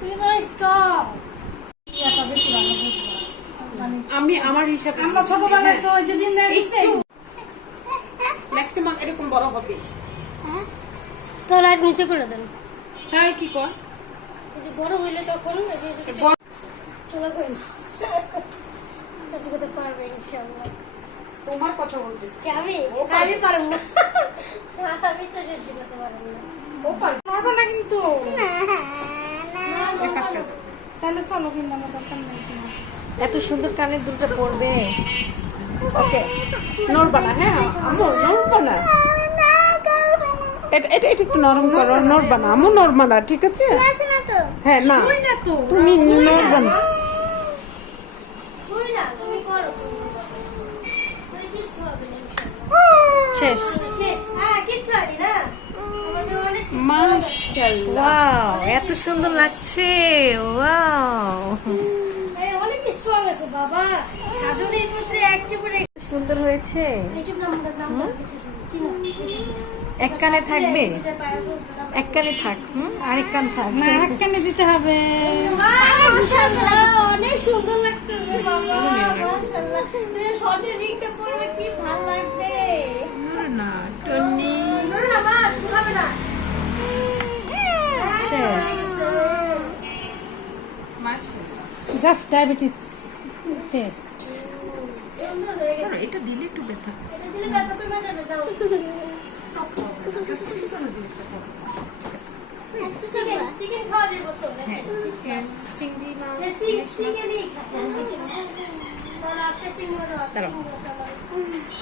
তুমি স্টপ মানে আমি আমার হিসাবে আমরা ছোটবেলায় তো ওই যে বিন্দায় দিছে ম্যাক্সিমাম এরকম বড় হবে। তো লাইট নিচে করে দেন। হ্যাঁ কি কর? যে বড় হইলে তখন এই যে যদি বড়- তোলা সত্যি করতে পারবে ইনশাআল্লাহ। তোমার কথা বলতেছি। কে আমি? আমি পারব না। সহ্য করতে পারব না ও পারে না কিন্তু তাহলে চলো কিন্তু আমার দরকার নেই এত সুন্দর কানের দুলটা পড়বে। ওকে নড়বানা হ্যাঁ আমু নড়বানা এটা এটা এটা একটু নরম করো নড়বানা আমু ঠিক আছে? হ্যাঁ না না তুমি নড়বানা না তুমি করো তুমি কিচ্ছু হবে না শেষ শেষ হ্যাঁ কিচ্ছু হয়নি না আমার মেয়ে অনেক কিছু মাশাআল্লাহ। ওয়াও এত সুন্দর লাগছে। ওয়াও। এই, অনেক স্ট্রং আছে বাবা। সাজনের মধ্যে একেবারে সুন্দর হয়েছে। এক কানে থাকবে। এক কানে থাক হুম? আরেক কান থাক। না একখানে দিতে হবে। মাশাআল্লাহ, অনেক সুন্দর লাগতেছে বাবা। মাশাআল্লাহ। তুমি শর্টে রিংটা পরবে কি ভালো লাগবে না টনি না না মা শুকাবে না শেষ জাস্ট ডায়াবেটিস টেস্ট এটা দিলে একটু ব্যথা।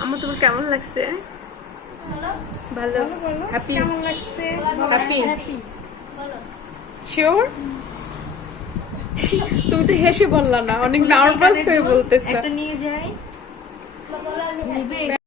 আমার। তোমার কেমন লাগছে? ভালো। হ্যাপি কেমন লাগছে? হ্যাপি বলো। শিওর তুমি তো হেসে বললা না অনেক নার্ভাস হয়ে বলতেছ। একটা নিয়ে যাই।